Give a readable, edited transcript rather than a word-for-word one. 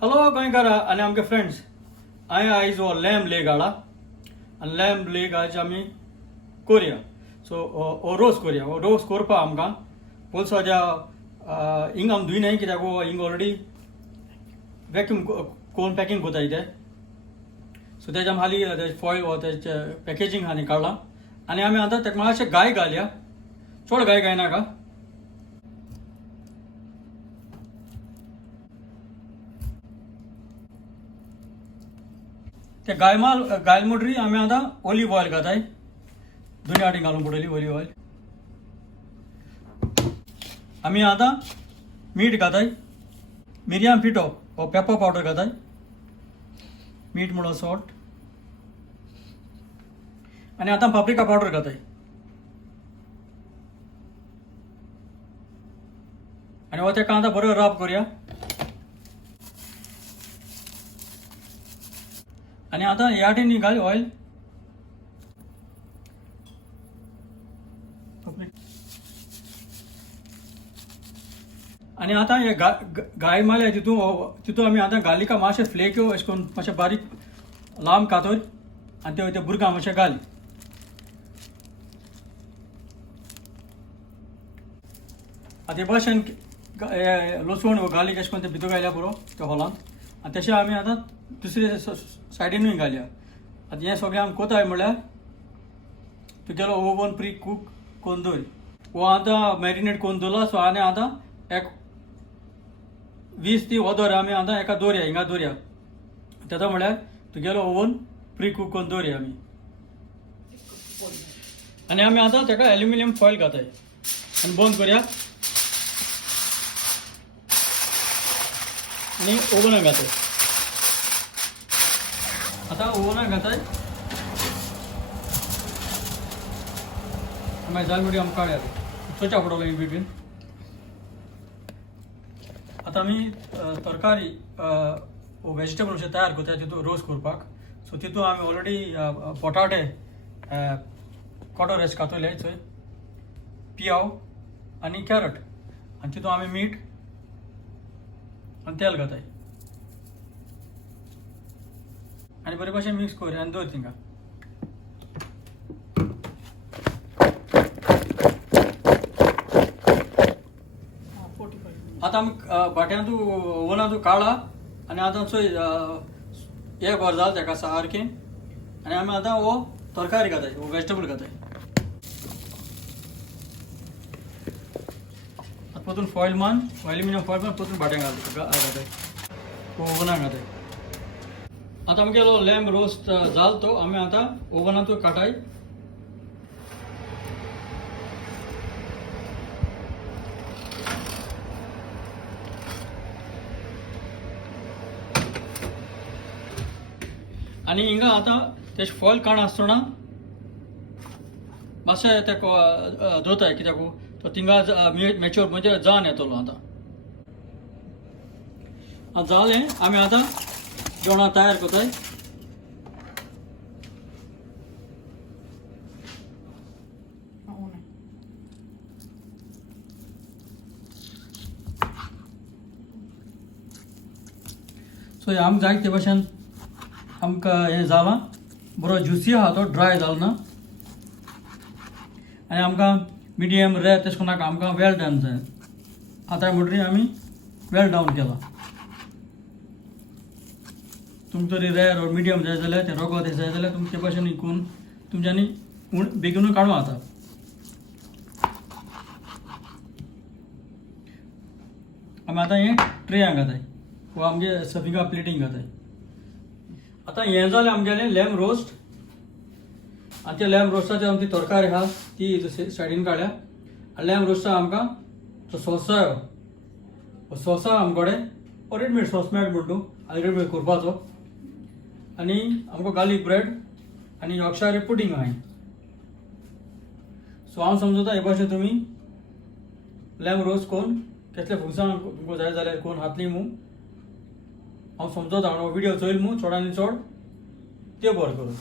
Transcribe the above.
Hello गोंयकारा आनी आमगे friends, हांवें आयज हो लॅम्ब लेग हाडला आनी लॅम्ब लेग आयज आमी कोरया. सो हो रोस कोरया. हो रोस कोरपा आमकां पयलीं सद्या हिंग आमी धुयनाय, कित्याक हो हिंग ऑलरेडी वॅक्यूम कोरून पॅकींग कोताय ते. सो तेच्या हाली फॉयल हो तेचे पॅकेजींग आहा न्ही काडलां आनी आमी आतां तेका मातशें गाय घालया. चड गाय घायनाका. ते गायल म्हणटरी आमी आतां ऑलिव्ह ऑयल घाताय. दोनी वाटी घालूंक पडटली ऑलिव्ह ऑयल. आमी आतां मीठ घाताय. मिरयाम पिठो हो पेपर पावडर घाताय. मीठ म्हणून सॉल्ट आनी आतां पाप्रिका पावडर घाताय. आनी हो तेका आतां बरो रब करूया. आनी आतां ह्या वाटेन घाल ऑयल. आनी आतां हे गाय मारल्या तितून आमी आतां गार्लिका मातशे फ्लेक्यो अशें करून मातशे बारीक लांब कातर आनी ते बुरगां मातशें घाल. आतां हे भाशेन लसूण व गार्लीक अशें करून ते भितर घाल्या पुरो त्या हॉलांत. आनी तशें आमी आतां दुसरे सायडीनूय घालया. आतां हें सगळें आमी कोताय म्हळ्यार तुगेलो ओवन प्री कूक करून दवर. हो आतां मॅरिनेट करून दवरला. सो आनी आतां एक 20 ती वदर आमी आतां एका दवरया, हिंगा दवरया. तेका म्हळ्यार तुगेलो ओवन प्री कूक करून दवरया आमी. आनी आमी आतां तेका एल्युमिनियम फॉयल घाताय आनी बंद करया आनी ओवनाक घाताय. आतां ओवनाक घाताय. मागीर जाल म्हणटी आमकां काडया सोचा पडटलो इन बिटवीन. आतां आमी तरकारी वेजिटेबल अशें तयार करता तितून रोस करपाक. सो तितून आमी ऑलरेडी पोटाटे कॉटो रेस कातरले थंय, पियाव आनी कॅरट आनी तितून आमी मीठ आनी तेल घाताय आनी बरे भशेन मिक्स कर आनी दवर थिंगा. आतां आमी भाट्यांतू ओवनांतू काडला आनी आतां चोय एक वर जालें तेका सारकें. आनी आमी आतां हो तरकारी घाताय, हो वेजिटेबल घाताय. आतां परतून फॉयल मान एल्युमिनियम फॉयल मान परतून भाट्यांक घाताय, ओवनाक घाताय. आतां आमगेलो लॅम्ब रोस्ट जालो तो आमी आतां ओवनांतू काटाय. आनी हिंगा आतां तेजे फॉयल काण आसतना मातशें तेका दवरताय, कित्याक तो थिंगा मॅच्युअर म्हणजे जावन येतलो. आतां जालें आमी आतां जेवणां तयार करताय. सो हे आमकां जाय ते भाशेन आमकां हें जालां. बरो ज्युसी आहा तो, ड्राय जालो ना. आनी आमकां मिडियम रेर तशें करून नाका, आमकां वेल डन जाय. आतां म्हणटरी आमी वेल डावन केला. तुमकां तरी रेर और मिडियम जाय जाल्यार ते रगत जाय जाल्यार तुमकां ते भाशेन करून तुमच्यांनी बेगीनूय काडूं जाता. आमी आतां हें ट्रेयांक घाताय वो आमगे सर्विंगा प्लेटींग घाताय. आतां हें जालें आमगेलें लॅम्ब रोस्ट. आनी त्या लॅम्ब रोस्टाची आमची तरकारी आहा ती सायडीन काडल्या. आनी लॅम्ब रोस्टाक आमकां तो सॉस जायो. हो सॉसा आमचे कडेन रेडीमेड सॉस मेळटा म्हणटा न्हू, रेडीमेड करपाचो. आनी आमकां गार्लीक ब्रेड आनी यॉर्कशायर पुडींग आहाय. सो हांव समजता हे भाशेन तुमी लॅम्ब रोस्ट करून केसले फुगसाण तुमकां जाय जाल्यार करून हातली मू. हांव समजता हांव विडियो चोयल मू चड आनी चड त्यो बरो करून.